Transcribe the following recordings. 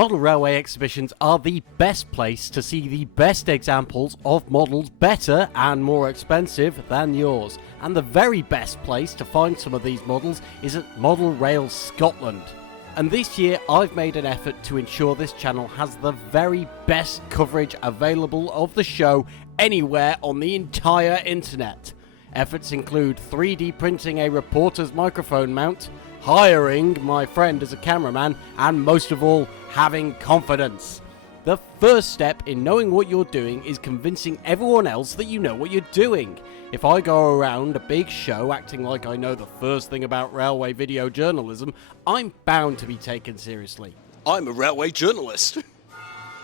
Model railway exhibitions are the best place to see the best examples of models better and more expensive than yours. And the very best place to find some of these models is at Model Rail Scotland. And this year I've made an effort to ensure this channel has the very best coverage available of the show anywhere on the entire internet. Efforts include 3D printing a reporter's microphone mount, hiring my friend as a cameraman, and most of all, having confidence. The first step in knowing what you're doing is convincing everyone else that you know what you're doing. If I go around a big show acting like I know the first thing about railway video journalism, I'm bound to be taken seriously. I'm a railway journalist.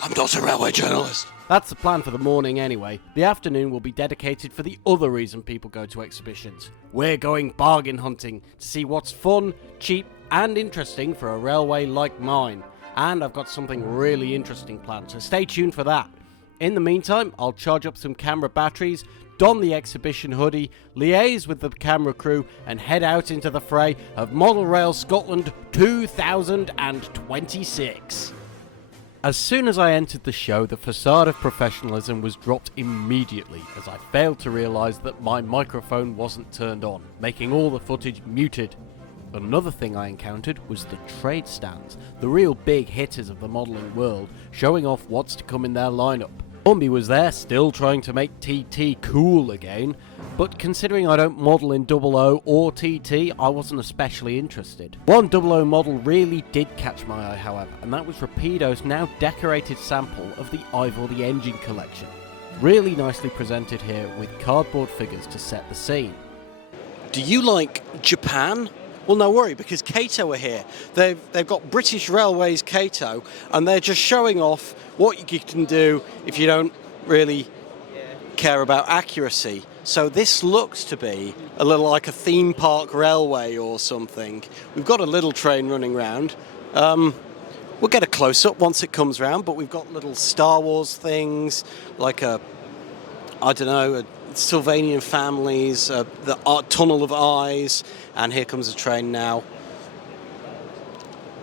I'm not a railway journalist. That's the plan for the morning anyway. The afternoon will be dedicated for the other reason people go to exhibitions. We're going bargain hunting to see what's fun, cheap and interesting for a railway like mine. And I've got something really interesting planned, so stay tuned for that. In the meantime, I'll charge up some camera batteries, don the exhibition hoodie, liaise with the camera crew and head out into the fray of Model Rail Scotland 2026. As soon as I entered the show, the facade of professionalism was dropped immediately as I failed to realise that my microphone wasn't turned on, making all the footage muted. Another thing I encountered was the trade stands, the real big hitters of the modelling world, showing off what's to come in their lineup. Umbi was there, still trying to make TT cool again, but considering I don't model in 00 or TT, I wasn't especially interested. One 00 model really did catch my eye, however, and that was Rapido's now decorated sample of the Ivor the Engine collection. Really nicely presented here with cardboard figures to set the scene. Do you like Japan? Well, no worry, because Kato are here. They've got British Railways Kato, and they're just showing off what you can do if you don't really care about accuracy. So this looks to be a little like a theme park railway or something. We've got a little train running round. We'll get a close-up once it comes round, but we've got little Star Wars things, like a Sylvanian families, the Tunnel of Eyes, and here comes the train now.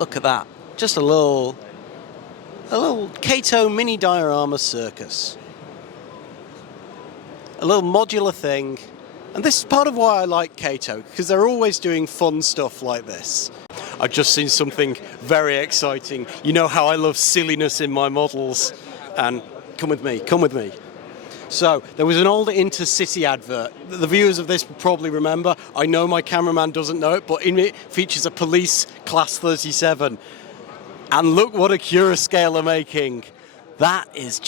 Look at that. Just a little Kato mini diorama circus. A little modular thing. And this is part of why I like Kato, because they're always doing fun stuff like this. I've just seen something very exciting. You know how I love silliness in my models. And come with me. So, there was an old Intercity advert. The viewers of this will probably remember. I know my cameraman doesn't know it, but in it features a police Class 37. And look what a Curascale are making. That is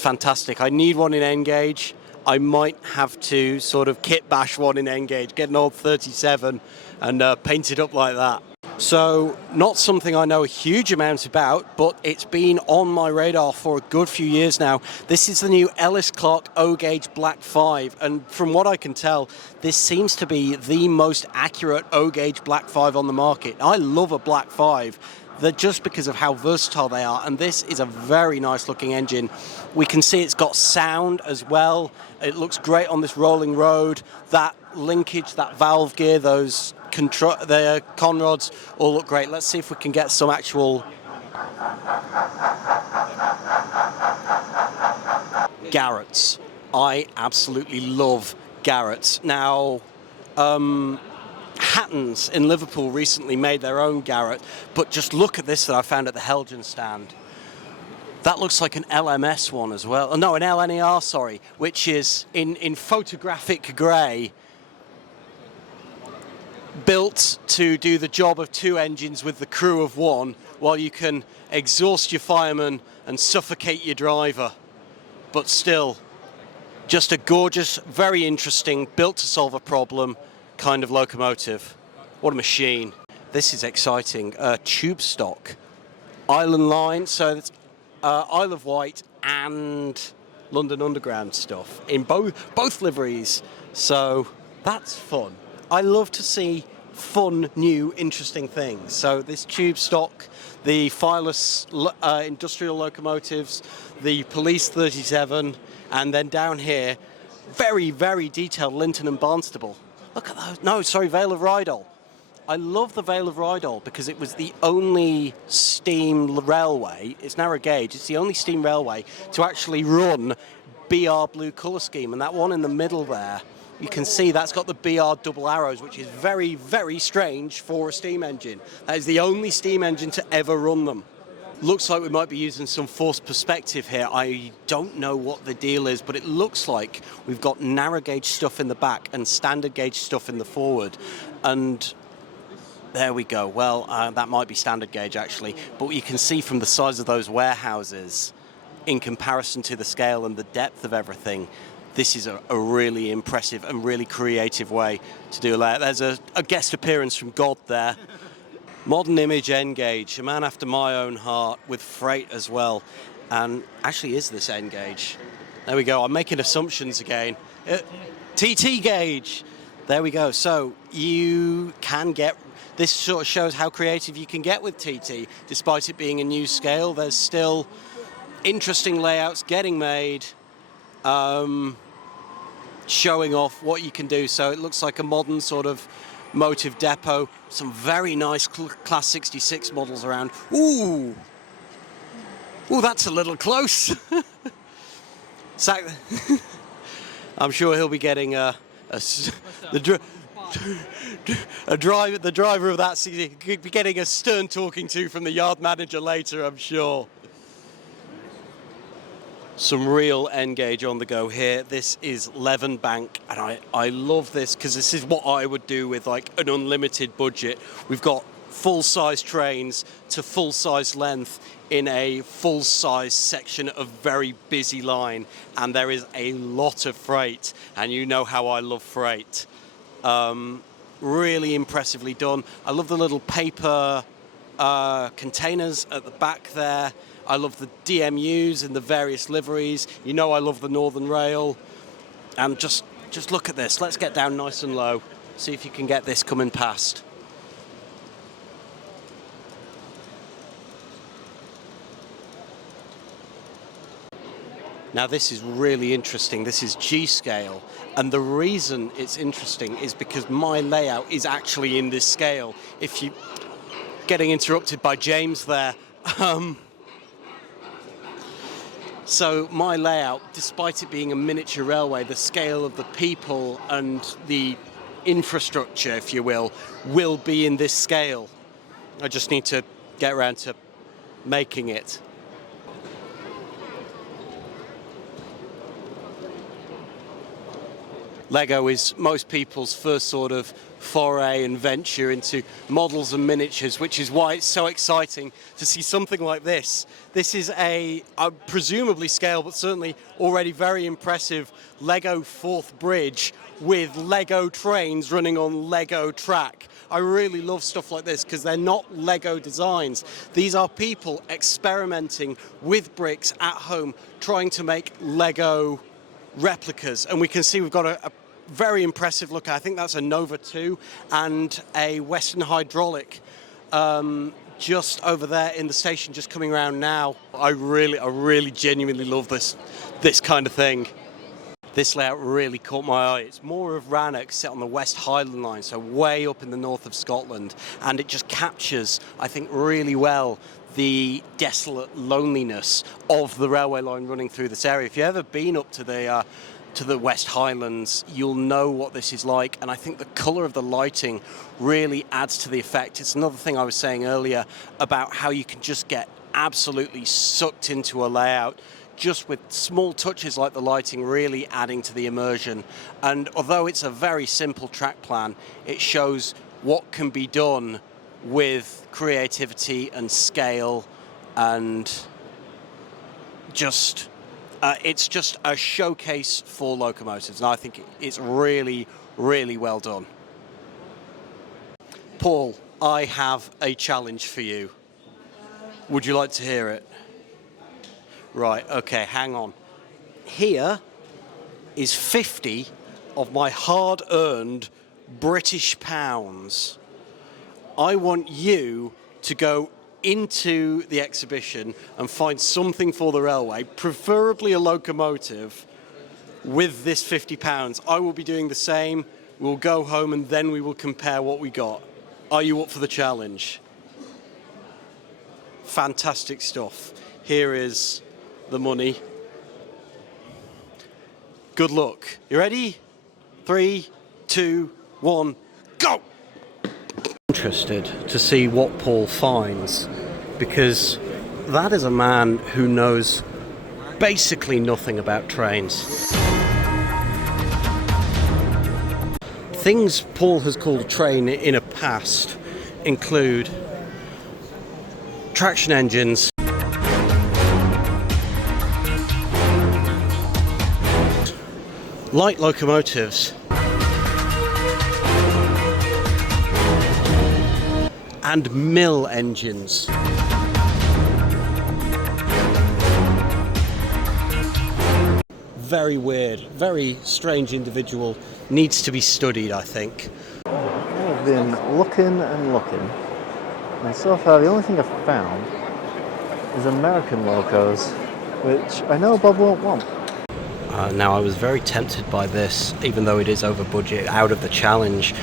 fantastic. I need one in N-gauge. I might have to sort of kit bash one in N-gauge, get an old 37 and paint it up like that. So, not something I know a huge amount about, but it's been on my radar for a good few years now. This is the new Ellis Clark O-Gauge Black 5, and from what I can tell, this seems to be the most accurate O-Gauge Black 5 on the market. I love a Black 5. They're just because of how versatile they are, and this is a very nice looking engine. We can see it's got sound as well. It looks great on this rolling road. That linkage, that valve gear, the conrods all look great. Let's see if we can get some actual Garretts. I absolutely love Garretts. Now, Hattons in Liverpool recently made their own Garrett, but just look at this that I found at the Helgen stand. That looks like an LMS one as well. Oh, no, an LNER, sorry, which is in photographic grey, built to do the job of two engines with the crew of one, while you can exhaust your fireman and suffocate your driver. But still, just a gorgeous, very interesting, built to solve a problem kind of locomotive. What a machine. This is exciting. Tube stock. Island Line, so it's Isle of Wight and London Underground stuff in both liveries. So that's fun. I love to see fun, new, interesting things. So this tube stock, the fireless industrial locomotives, the Police 37, and then down here, very, very detailed Linton and Barnstable. Look at those. No, sorry, Vale of Rydal. I love the Vale of Rydal because it was the only steam railway, it's narrow gauge, it's the only steam railway to actually run BR blue colour scheme. And that one in the middle there, you can see that's got the BR double arrows, which is very, very strange for a steam engine. That is the only steam engine to ever run them. Looks like we might be using some forced perspective here. I don't know what the deal is, but it looks like we've got narrow gauge stuff in the back and standard gauge stuff in the forward. And there we go. Well, that might be standard gauge actually, but you can see from the size of those warehouses, in comparison to the scale and the depth of everything, this is a really impressive and really creative way to do a layout. There's a guest appearance from God there. Modern image N-gauge, a man after my own heart, with freight as well. And actually is this N-gauge? There we go, I'm making assumptions again. TT gauge, there we go. So you can get, this sort of shows how creative you can get with TT. Despite it being a new scale, there's still interesting layouts getting made, showing off what you can do. So it looks like a modern sort of motive depot. Some very nice Class 66 models around. Ooh, that's a little close. I'm sure he'll be getting the driver of that CC could be getting a stern talking to from the yard manager later, I'm sure. Some real N-gauge on the go here. This is Leven Bank, and I love this because this is what I would do with like an unlimited budget. We've got full-size trains to full-size length in a full-size section of very busy line, and there is a lot of freight, and you know how I love freight. Really impressively done. I love the little paper containers at the back there. I love the DMUs and the various liveries. You know I love the Northern Rail. And just look at this. Let's get down nice and low. See if you can get this coming past. Now this is really interesting. This is G-scale. And the reason it's interesting is because my layout is actually in this scale. If you... Getting interrupted by James there. So my layout, despite it being a miniature railway, the scale of the people and the infrastructure, if you will be in this scale. I just need to get around to making it. Lego is most people's first sort of foray and venture into models and miniatures, which is why it's so exciting to see something like this. This is a presumably scale, but certainly already very impressive Lego Forth Bridge with Lego trains running on Lego track. I really love stuff like this because they're not Lego designs. These are people experimenting with bricks at home, trying to make Lego replicas. And we can see we've got a very impressive look. I think that's a Nova 2 and a Western Hydraulic just over there in the station, just coming around now. I really genuinely love this kind of thing. This layout really caught my eye. It's more of Rannoch set on the West Highland line, so way up in the north of Scotland, and it just captures, I think, really well the desolate loneliness of the railway line running through this area. If you've ever been up to the West Highlands, you'll know what this is like, and I think the colour of the lighting really adds to the effect. It's another thing I was saying earlier about how you can just get absolutely sucked into a layout just with small touches like the lighting really adding to the immersion. And although it's a very simple track plan, it shows what can be done with creativity and scale, and just it's just a showcase for locomotives, and I think it's really well done. Paul, I have a challenge for you. Would you like to hear it? Right, okay, hang on. Here is 50 of my hard-earned British pounds. I want you to go into the exhibition and find something for the railway, preferably a locomotive, with this £50. I will be doing the same. We'll go home and then we will compare what we got. Are you up for the challenge? Fantastic stuff. Here is the money. Good luck. You ready? 3, 2, 1, go! Interested to see what Paul finds, because that is a man who knows basically nothing about trains. Things Paul has called a train in a past include traction engines, light locomotives, and mill engines. Very weird, very strange individual. Needs to be studied, I think. I've been looking and looking, and so far the only thing I've found is American locos, which I know Bob won't want. Now, I was very tempted by this, even though it is over budget, out of the challenge.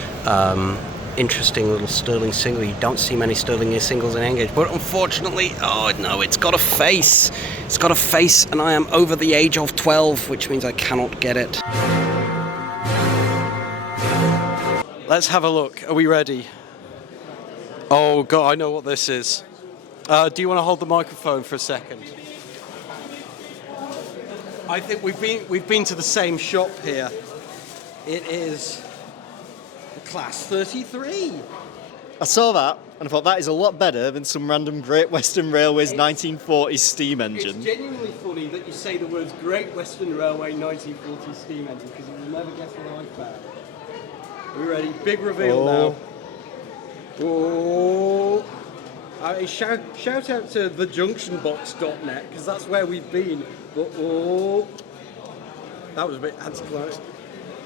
Interesting little Stirling single. You don't see many Stirling singles in Engage, but unfortunately, oh no, it's got a face. It's got a face, and I am over the age of 12, which means I cannot get it. Let's have a look. Are we ready? Oh God, I know what this is. Do you want to hold the microphone for a second? I think we've been to the same shop here. It is Class 33. I saw that and I thought that is a lot better than some random Great Western Railways 1940s steam engine. It's genuinely funny that you say the words Great Western Railway 1940s steam engine, because you will never guess what I found. Are we ready? Big reveal now. Oh! Shout out to thejunctionbox.net, because that's where we've been. But oh, that was a bit anticlimactic.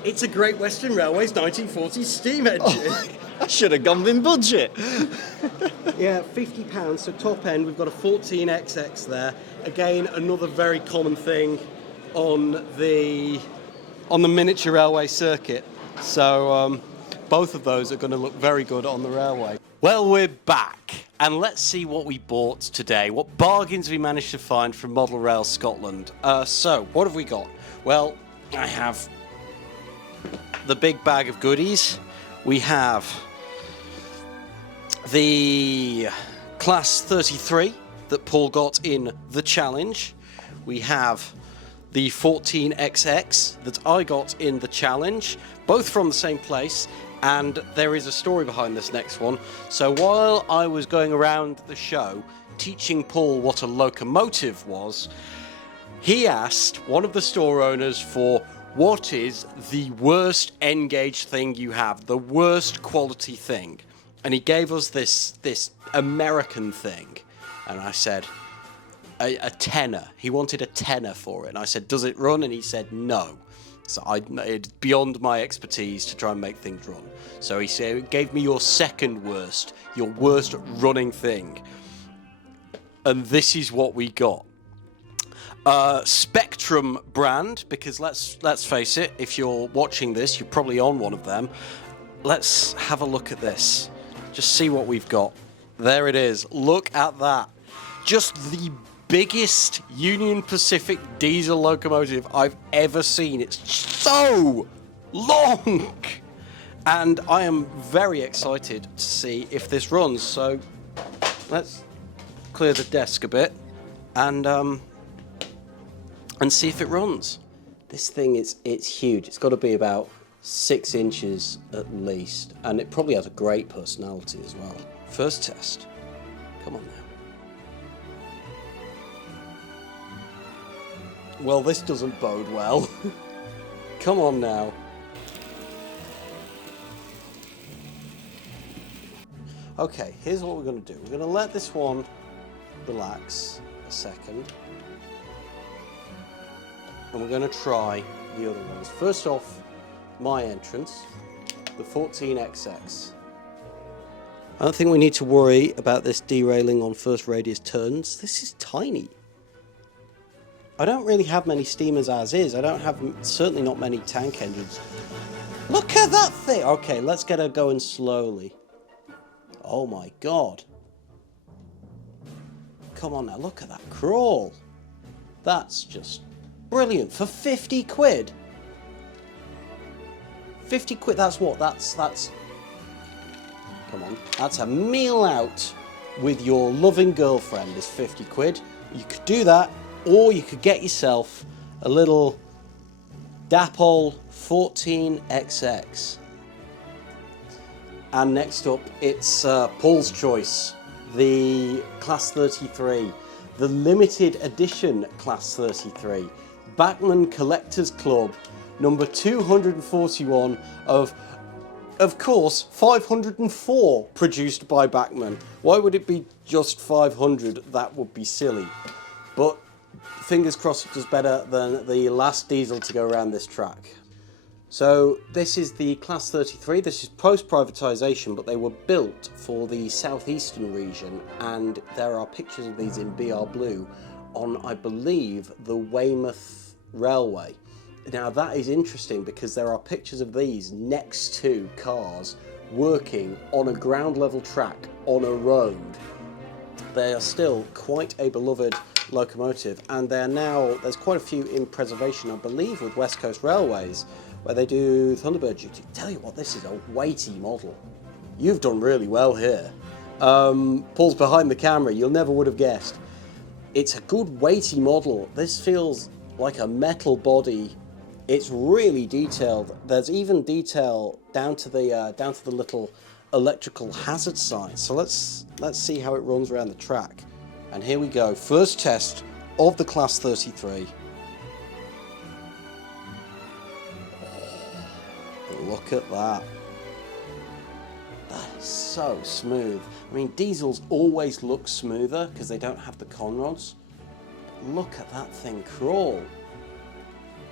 It's a Great Western Railways 1940s steam engine. Oh, I should have gone in budget. Yeah, £50. So top end, we've got a 14XX there. Again, another very common thing on the miniature railway circuit. So both of those are going to look very good on the railway. Well, we're back, and let's see what we bought today. What bargains we managed to find from Model Rail Scotland. So, what have we got? Well, I have the big bag of goodies. We have the Class 33 that Paul got in the challenge. We have the 14XX that I got in the challenge, both from the same place, and there is a story behind this next one. So while I was going around the show teaching Paul what a locomotive was, he asked one of the store owners for what is the worst N-gauge thing you have, the worst quality thing. And he gave us this American thing. And I said, a tenner. He wanted a tenner for it. And I said, does it run? And he said, no. So it's beyond my expertise to try and make things run. So he said, gave me your second worst, your worst running thing. And this is what we got. Spectrum brand, because let's face it, if you're watching this, you're probably on one of them. Let's have a look at this. Just see what we've got. There it is. Look at that. Just the biggest Union Pacific diesel locomotive I've ever seen. It's so long, and I am very excited to see if this runs. So let's clear the desk a bit and see if it runs. This thing it's huge. It's got to be about 6 inches at least, and it probably has a great personality as well. First test. Come on now. Well, this doesn't bode well. Come on now. Okay, here's what we're going to do. We're going to let this one relax a second. And we're going to try the other ones. First off, my entrance, the 14XX. I don't think we need to worry about this derailing on first radius turns. This is tiny. I don't really have many steamers as is. I don't have, certainly not many tank engines. Look at that thing! Okay, let's get her going slowly. Oh my God. Come on now, look at that crawl. That's just brilliant. For 50 quid. 50 quid, that's what? That's, come on. That's a meal out with your loving girlfriend is 50 quid. You could do that, or you could get yourself a little Dapol 14XX. And next up, it's Paul's choice, the Class 33, the limited edition Class 33, Bachmann Collectors Club, number 241 of course, 504 produced by Bachmann. Why would it be just 500? That would be silly. But fingers crossed it does better than the last diesel to go around this track. So this is the Class 33. This is post-privatisation, but they were built for the southeastern region, and there are pictures of these in BR Blue on, I believe, the Weymouth Railway. Now that is interesting because there are pictures of these next to cars working on a ground level track on a road. They are still quite a beloved locomotive, and they're now, there's quite a few in preservation, I believe, with West Coast Railways, where they do Thunderbird duty. Tell you what, this is a weighty model. You've done really well here. Paul's behind the camera, you'll never would have guessed. It's a good weighty model. This feels like a metal body. It's really detailed. There's even detail down to the little electrical hazard signs. So let's see how it runs around the track. And here we go. First test of the Class 33. Look at that. That is so smooth. I mean, diesels always look smoother because they don't have the conrods. Look at that thing crawl.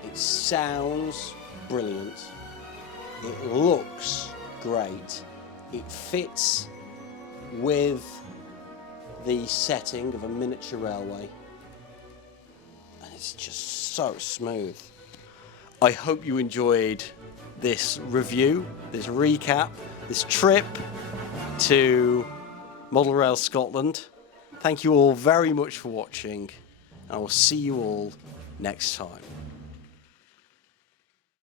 It sounds brilliant. It looks great. It fits with the setting of a miniature railway. And it's just so smooth. I hope you enjoyed this review, this recap, this trip to Model Rail Scotland. Thank you all very much for watching. I will see you all next time.